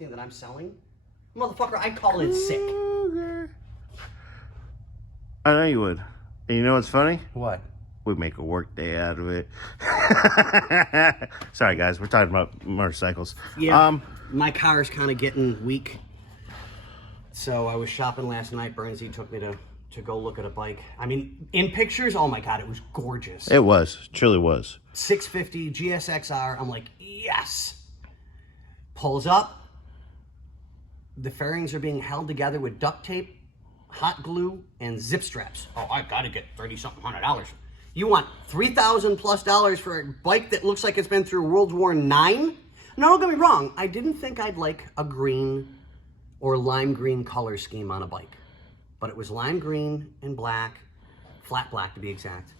that I'm selling, motherfucker, I'd call it sick. Cougar. I know you would. And you know what's funny? What? We make a work day out of it. Sorry, guys. We're talking about motorcycles. Yeah. My car is kind of getting weak. So I was shopping last night. Bernsey took me to go look at a bike. I mean, in pictures, oh my God, it was gorgeous. It was. Truly was. 650 GSXR. I'm like, yes. Pulls up. The fairings are being held together with duct tape, hot glue, and zip straps. Oh, I gotta get $30-something $100. You want $3,000+ for a bike that looks like it's been through World War IX? No, don't get me wrong. I didn't think I'd like a green or lime green color scheme on a bike. But it was lime green and black, flat black to be exact.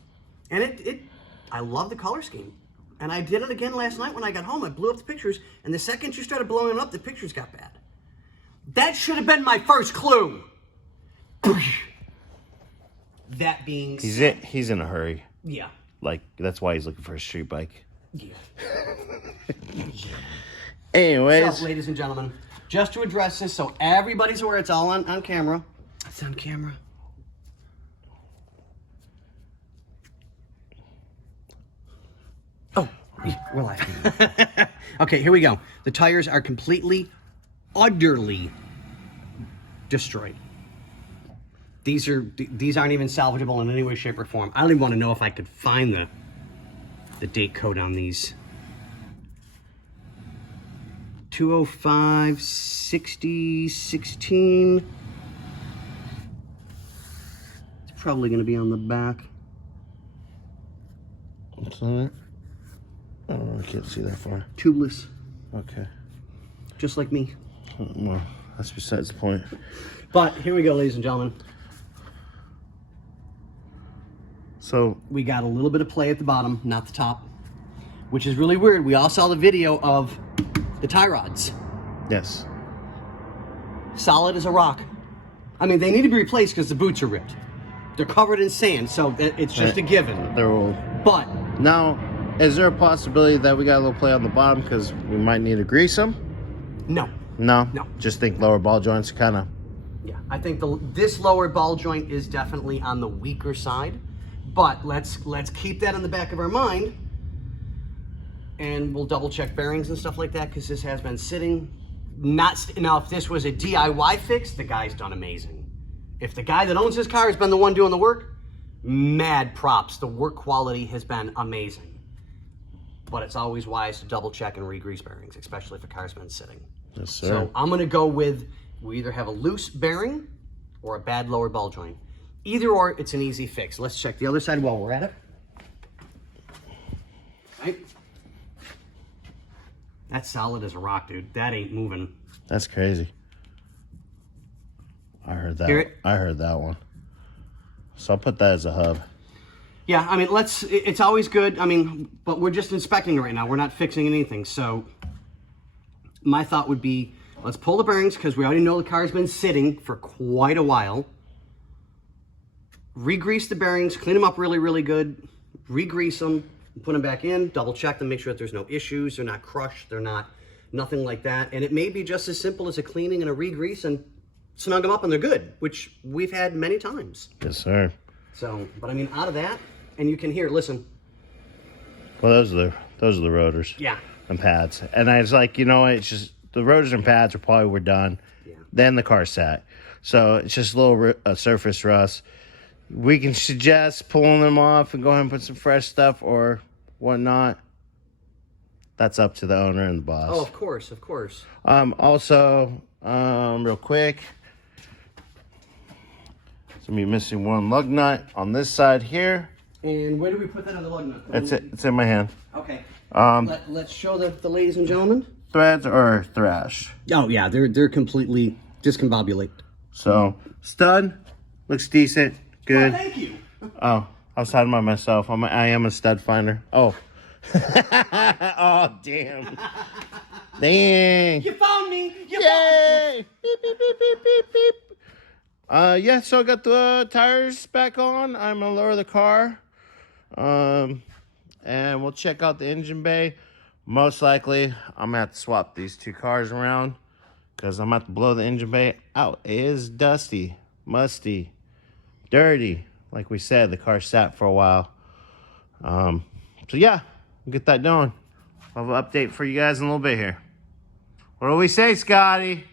And I love the color scheme. And I did it again last night when I got home. I blew up the pictures, and the second you started blowing them up, the pictures got bad. That should have been my first clue. That being said, he's in a hurry. Yeah. Like, that's why he's looking for a street bike. Yeah. Anyways. So, ladies and gentlemen, just to address this so everybody's aware, it's all on camera. It's on camera. Oh, yeah, we're live. Okay, here we go. The tires are completely, utterly destroyed. These aren't even salvageable in any way, shape, or form. I don't even want to know if I could find the date code on these. 205 60 16. It's probably going to be on the back. What's on it? Oh, I can't see that far. Tubeless. Okay. Just like me. Well, that's besides the point. But here we go, ladies and gentlemen. So we got a little bit of play at the bottom, not the top, which is really weird. We all saw the video of the tie rods. Yes. Solid as a rock. I mean, they need to be replaced because the boots are ripped. They're covered in sand, so it's just a given. They're old. But now, is there a possibility that we got a little play on the bottom because we might need to grease them? No. No? No. Just think lower ball joints kind of... Yeah, I think this lower ball joint is definitely on the weaker side. But let's keep that in the back of our mind, and we'll double check bearings and stuff like that because this has been sitting. Now, if this was a DIY fix, the guy's done amazing. If the guy that owns his car has been the one doing the work, mad props. The work quality has been amazing. But it's always wise to double check and re-grease bearings, especially if a car's been sitting. Yes, sir. So I'm gonna go with, we either have a loose bearing or a bad lower ball joint. Either or, it's an easy fix. Let's check the other side while we're at it. Right? That's solid as a rock, dude. That ain't moving. That's crazy. I heard that. Hear it? I heard that one. So I'll put that as a hub. Yeah, I mean, it's always good. I mean, but we're just inspecting it right now. We're not fixing anything. So my thought would be, let's pull the bearings because we already know the car's been sitting for quite a while. Re-grease the bearings, clean them up really, really good, re-grease them, put them back in, double check them, make sure that there's no issues, they're not crushed, they're not, nothing like that. And it may be just as simple as a cleaning and a re-grease and snug them up and they're good, which we've had many times. Yes, sir. So, but I mean, out of that, and you can hear, listen. Well, those are the rotors. Yeah. And pads. And I was like, you know, it's just, the rotors and pads are probably were done. Yeah. Then the car sat. So it's just a little surface rust. We can suggest pulling them off and go ahead and put some fresh stuff or whatnot. That's up to the owner and the boss. Oh, of course, of course. Also, real quick, so me missing one lug nut on this side here. And where do we put that on the lug nut? It's in my hand. Okay. Let's show the ladies and gentlemen. Threads or thrash? Oh yeah, they're completely discombobulated. So stud looks decent. Good. Oh, thank you. Oh, I was talking about myself. I am a stud finder. Oh. Oh, damn. Dang. You found me. You Yay! Beep, beep, beep, beep, beep, beep. Yeah, so I got the tires back on. I'm going to lower the car. And we'll check out the engine bay. Most likely, I'm going to have to swap these two cars around. because I'm about to blow the engine bay out. It is dusty, musty, dirty. Like we said, the car sat for a while. So yeah, we'll get that done. I'll have an update for you guys in a little bit here. What do we say, Scotty?